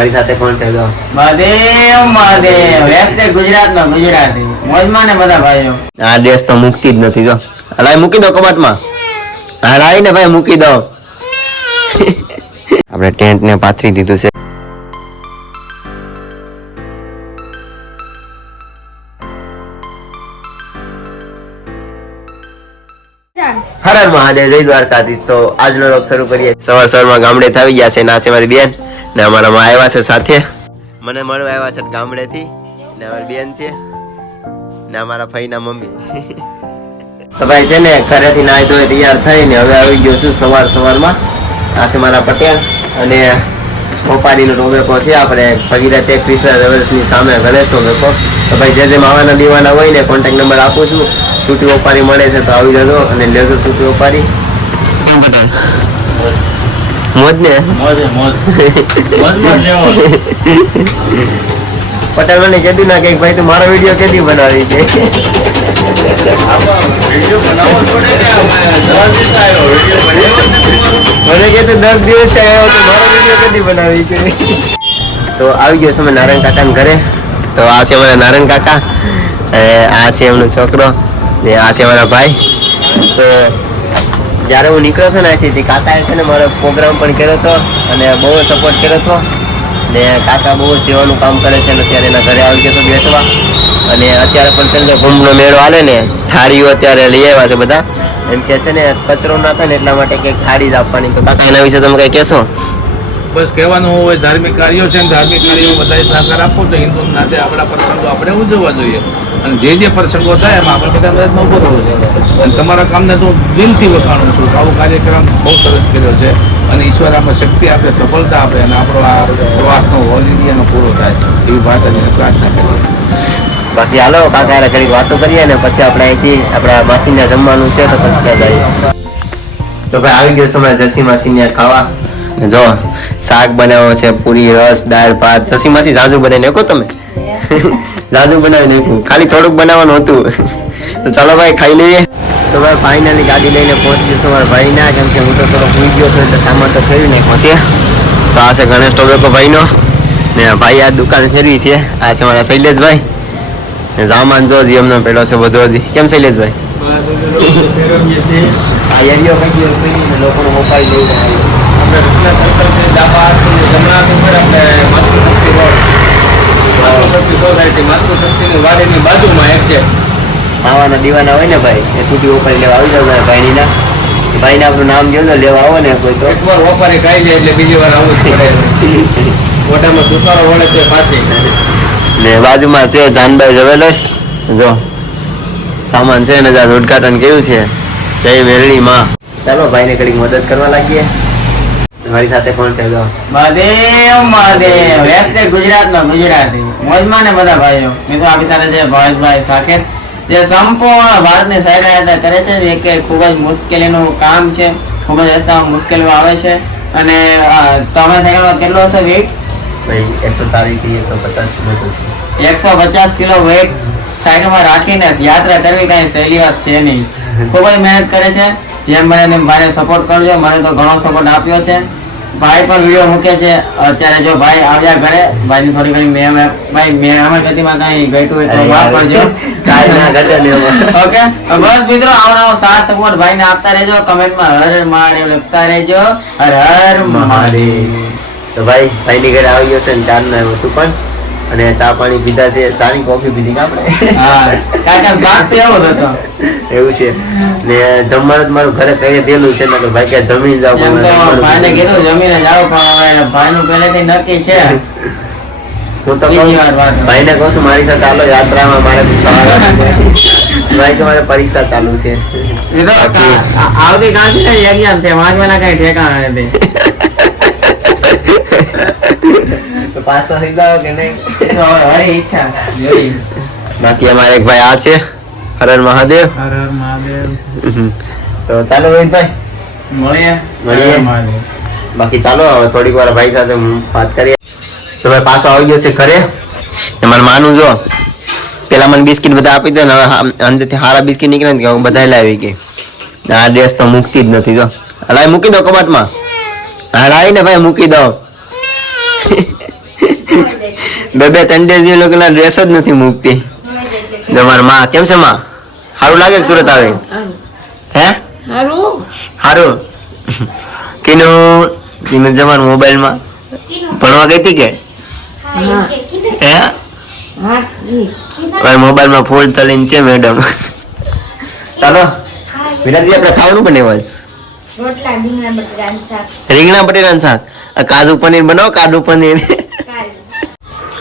મારી સાથે કોણ છે? જો મહાદેવ મહાદેવ વ્યસ્ત ગુજરાતમાં ગુજરાતી મોજમાં ને બધા ભાઈઓ. આ ડ્રેસ તો મૂકતી જ નથી. જો હલાઈ મૂકી દો કબાટમાં. હલાઈ ને ભાઈ મૂકી દો. આપણે ટેન્ટ ને પાથરી દીધું છે. હર હર મહાદેવ, જય દ્વારકાધીશ. તો આજનો વ્લોગ શરૂ કરીએ. સવારમાં ગામડે આવી ગયા છે. ના છે મારી બેન ને અમારા માં આવ્યા છે સાથે. મને મળવા આવ્યા છે ગામડેથી ને અમારી બેન છે ને અમારા ભાઈના મમ્મી. તો ભાઈ છે ને ઘરેથી નાહી ધોઈ તૈયાર થઈને હવે આવી ગયો છું સવારમાં. આ છે મારા પટેલ અને ઓપારીનો ટોબેકો છે. આપણે ભગીરથ ક્રિષ્ના રવેશની સામે ગણેશ ટોબેકો. તો ભાઈ જે માવાના દીવાના હોય ને કોન્ટેક્ટ નંબર આપું છું. છૂટી ઓપારી મળે છે તો આવી જજો અને લેજો છૂટી ઓપારી. મોજ ને પટેલ મને કીધું ના કે ભાઈ તું મારો વિડીયો કેદી બનાવી છે? મને કીધું 10 દિવસ આવ્યો તો મારો વિડીયો કેદી બનાવી છે? તો આવી ગયો છે અમે નારાયણ કાકાના ઘરે. તો આ છે અમારા નારાયણ કાકા, આ છે એમનો છોકરો ને આ છે મારા ભાઈ. તો જ્યારે હું નીકળ્યો હતો ને અહીંથી કાકાએ છે ને મારો પ્રોગ્રામ પણ કર્યો હતો અને બહુ સપોર્ટ કર્યો હતો ને કાકા બહુ સેવાનું કામ કરે છે અને અત્યારે એના ઘરે આવી ગયો તો બેસવા. અને અત્યારે પણ છે ને કુંભનો મેળો હાલે ને થાળીઓ અત્યારે લઈ આવ્યા છે બધા. એમ કે છે ને કચરો ના થાય ને એટલા માટે કંઈક થાળી જ આપવાની. તો કાકા એના વિશે તમે કંઈ કહેશો? બસ કહેવાનું હોય ધાર્મિક કાર્યો છે ને ધાર્મિક કાર્યો બધાએ સહકાર આપો તો હિન્દુ નાતે આપણા પ્રસંગો આપણે ઉજવવા જોઈએ અને જે પ્રસંગો થાય એમાં આપણે બધા મદદમાં ઉભો રહેવું છે. અને તમારા કામને તો હું દિલથી વખાણું છું. આવો કાર્યક્રમ બહુ સરસ કર્યો છે અને ઈશ્વર આપણે શક્તિ આપે, સફળતા આપે અને આપણો આ પ્રવાસનો ઓલ ઇન્ડિયાનો પૂરો થાય એવી માતાજીને પ્રાર્થના કરીએ. બાકી હાલો કાકા ઘડી વાતો કરીએ ને પછી આપણે અહીંથી આપણા માસીને જમવાનું છે તો પછી ત્યાં જઈએ. તો ભાઈ આવી ગયો સમય જસી માસીને ખાવા. જો શાક બનાવ્યો છે, પૂરી, રસ, દાળ, ભાત. જસી માસી જાજુ બનાવી નાખો તમે. જાજુ બનાવી નાખ્યું, ખાલી થોડુંક બનાવવાનું હતું. તો ચાલો ભાઈ ખાઈ લઈએ. તો ભાઈ ફાઇનલી ગાડી લઈને પહોંચી જશું મારા ભાઈના, કેમ કે હું તો થોડો ભૂઈ ગયો છું એટલે સામાન તો ફેરવી નાખ્યો છે. તો આ છે ગણેશ ટોબેકો ભાઈનો ને ભાઈ આ દુકાન ફેરવી છે. આ છે મારા શૈલેષભાઈ ને સામાન જો જી એમનો પેલો છે બધો હજી. કેમ શૈલેષભાઈ? આ એરિયો કઈ લોકોને મોબાઈલ લઈ આપણે રત્ના સર્કલથી ડાબા હાથની જમણા હાથ ઉપર આપણે માતૃશક્તિ રોડ, માતૃશક્તિ સોસાયટી, માતૃશક્તિની વાડીની બાજુમાં એક છે. આવાના દીવાના હોય ને ભાઈ એ છૂટી ઓપારી લેવા આવી જાવ ભાઈની. ભાઈને આપણું નામ જોજો લેવા આવો ને કોઈ તો. એકવાર ઓપારી ખાઈ જાય એટલે બીજી વાર આવવું જ પડે. મોઢામાં સુકારો વળે છે પાછી. ને બાજુમાં છે જાનભાઈ જવેલર્સ. જો સામાન છે ને જ્યાં ઉદઘાટન કર્યું છે જય મેરડી માં. ચાલો ભાઈને કડીક મદદ કરવા લાગીએ. મારી સાથે કોણ છે? જો મહાદેવ મહાદેવ વ્યસ્ત ગુજરાતમાં ગુજરાતી મોજમાં ને બધા ભાઈઓ. મિત્રો આપણી સાથે છે ભાવેશભાઈ સાકેત જે સંપૂર્ણ ભારતની સહાયતા કરે છે. એક ખૂબ જ મુશ્કેલીનું કામ છે, ખૂબ જ રસ્તામાં મુશ્કેલીઓ આવે છે. અને તમે સાયકલમાં કેટલો હશે વેઇટ? ભાઈ 140 થી 150 કિલો વેઇટ સાયકલમાં રાખીને યાત્રા કરવી કઈ સહેલી વાત છે નહીં. ખૂબ જ મહેનત કરે છે. જેમ બને તેમ ભાઈને સપોર્ટ કરજો. મને તો ઘણો સપોર્ટ આપ્યો છે. ભાઈ પણ વિડીયો મૂકે છે. અત્યારે જો ભાઈ આવ્યા ઘરે, ભાઈની થોડી ઘણી ભાઈ મહેમાન ગતિમાં કઈ ગઈતું હોય તો માફ કરજો. ઓકે બસ મિત્રો આવો સાથ સપોર્ટ ભાઈને આપતા રહેજો. કમેન્ટમાં હર હર મહાદેવ લખતા રહેજો. હર હર મહાદેવ. તો ભાઈની ઘરે આવી ગયો છે ને ચા ના વસ્તુ પણ અને ચા પાણી પીધા છે. ચા ની કોફી પીધી કે આપણે? હા કાકા સ્વાદ તો એવો જ હતો. એવું છે ને જમવાનું જ મારું ઘરે કહી દેલું છે ને ભાઈ કે જમીન જાવ. એમ તો ભાઈને કીધું જમીને જાવ પણ હવે ભાઈનું પહેલેથી નક્કી છે. હું તો ભાઈને કહું છું મારી સાથે ચાલો યાત્રામાં. મારે ભાઈ કે મારે પરીક્ષા ચાલુ છે. આવતી કાલથી ને એક્ઝામ છે, વાંચવાના કઈ ઠેકાણા નથી. તો પાસ તો થઈ જાવ કે નહીં? હરી ઈચ્છા જોઈ. બાકી અમારે એક ભાઈ આ છે હર હર મહાદેવ. હર હર મહાદેવ. તો ચાલો રોહિતભાઈ મળીએ. બાકી ચાલો હવે થોડીક વાર ભાઈ સાથે વાત કરીએ. તો ભાઈ પાછો આવી ગયો છે ઘરે. તમારે માનું જો પેલા મને બિસ્કિટ બધા આપી દે ને હવે અંદરથી સારા બિસ્કિટ નીકળે ને બધા લાવી ગઈ. આ ડ્રેસ તો મૂકતી જ નથી. જો હલાઈ મૂકી દો કબાટમાં. હલાઈ ને ભાઈ મૂકી દો. બે 3 દિવસ લોકોના ડ્રેસ જ નથી મૂકતી. તમારી માં કેમ છે માં? સારું લાગે કે સુરત આવે? હે સારું. કિનું જમાન મોબાઈલમાં ભણવા ગઈ હતી કે હે ભાઈ મોબાઈલમાં ફૂલ તલીને છે મેડમ. ચાલો વિરાજી આપણે ખાવાનું બનાવ્યું રીંગણા બટેટાનું શાક કાજુ પનીર બનાવો. કાજુ પનીર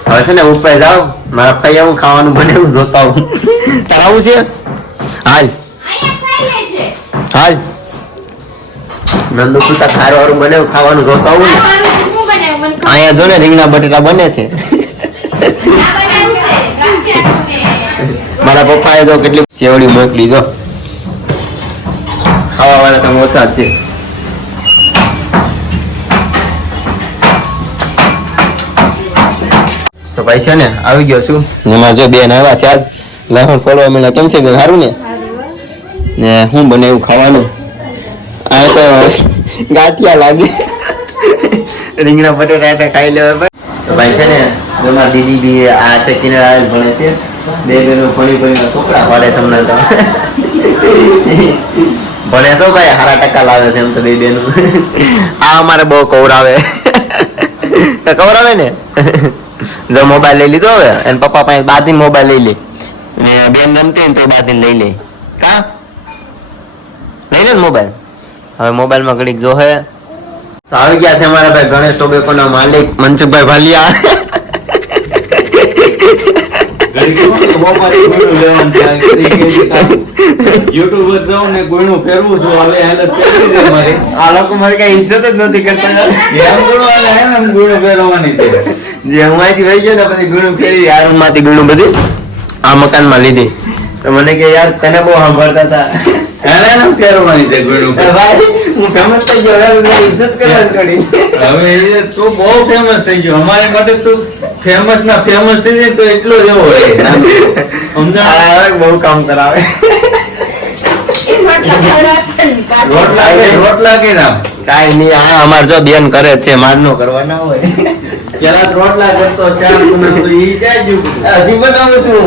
હવે છે ને ઉપર જાઓ મારા ભાઈ હું ખાવાનું બનાવું જોતા હું. તારે આવું છે? હાલ હાલ નંદુ તું તાર ખાર વાળું બનાવ ખાવાનું જોતા હું ને. અહીંયા જો ને રીંગણા બટેટા બને છે. મારા પપ્પાએ જો કેટલી સેવડી મોકલી જો. ખાવા વાળા તો ઓછા જ છે. તો ભાઈ છે ને આવી ગયો છું. એમાં જો બેન આવ્યા છે આજ લસણ ફોડવા મળ્યા. કેમ છે બેન? સારું ને હું બનાવ્યું ખાવાનું? આ તો ગાંઠિયા લાગે. રીંગણા બટેટા એટલે ખાઈ લેવા. તો ભાઈ છે ને તમારી દીદી બી આ છે કિનારે ભણે છે. બે બેનો ભણી છોકરા પાડે છે હમણાં તો. ભણે છો ભાઈ સારા ટકા લાવે છે એમ તો બે બેનું. આ અમારે બહુ કવરાવે. કવરાવે ને જો મોબાઈલ લઈ લીધો હવે એને પપ્પા પાસે બાંધીને મોબાઈલ લઈ લે ને બેન રમતી ને તો બાંધીને લઈ લે. કા લઈ લે ને મોબાઈલ. હવે મોબાઈલમાં ઘડીક જો હે તો આવી ગયા છે અમારા ભાઈ ગણેશ ટોબેકોના માલિક મનસુખભાઈ ભાલિયા. આ લોકો મારી કઈ ઇજ્જત જ નથી કરતા. જે હું અહીંથી વહી ગયો ને પછી ગુણું ફેરવી આ રૂમમાંથી ગુણું બધી આ મકાનમાં લીધી. તો મને કે યાર તને બહુ સાંભળતા હતા. ભાઈ હું ફેમસ થઈ ગયો હવે ઇજ્જત કરવાની પડી. હવે તું બહુ ફેમસ થઈ ગયો. અમારે માટે તું ફેમસ ના ફેમસ થઈ જાય તો એટલો જ એવો હોય. સમજા બહુ કામ કરાવે. રોટલા કે નામ કાઈ નહીં. હા અમારે જો બેન કરે છે માર નો કરવાના હોય. પેલા રોટલા કરતો ચા બનાવતો ઈ જાય હજી બનાવું છું.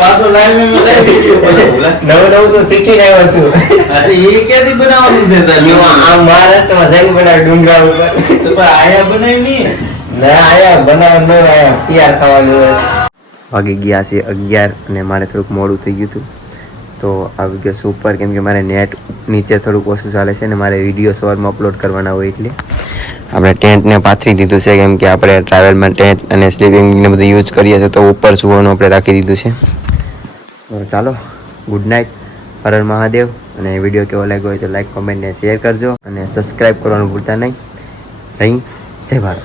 પાછો લાઈન માં નવું તો શીખીને આવ્યો છું. ઈ ક્યાંથી બનાવવાનું છે તારે? આ મહારાષ્ટ્રમાં જઈને બનાવે ડુંગરા ઉપર. તો પણ આયા બનાવી નહીં ના આયા બનાવવાનું ન આયા તૈયાર થવાનું હોય. વાગી ગયા છે 11 અને મારે થોડુંક મોડું થઈ ગયું હતું તો આવી ગયો છું ઉપર કેમ કે મારે નેટ નીચે થોડુંક ઓછું ચાલે છે અને મારે વિડીયો સવારમાં અપલોડ કરવાના હોય એટલે આપણે ટેન્ટને પાથરી દીધું છે કેમ કે આપણે ટ્રાવેલમાં ટેન્ટ અને સ્લીપિંગને બધું યુઝ કરીએ છીએ તો ઉપર સુવાનું આપણે રાખી દીધું છે. તો ચાલો ગુડ નાઇટ. હર હર મહાદેવ. અને વિડીયો કેવો લાગ્યો હોય તો લાઈક કોમેન્ટ ને શેર કરજો અને સબસ્ક્રાઈબ કરવાનું ભૂલતા નહીં. જય ભારત.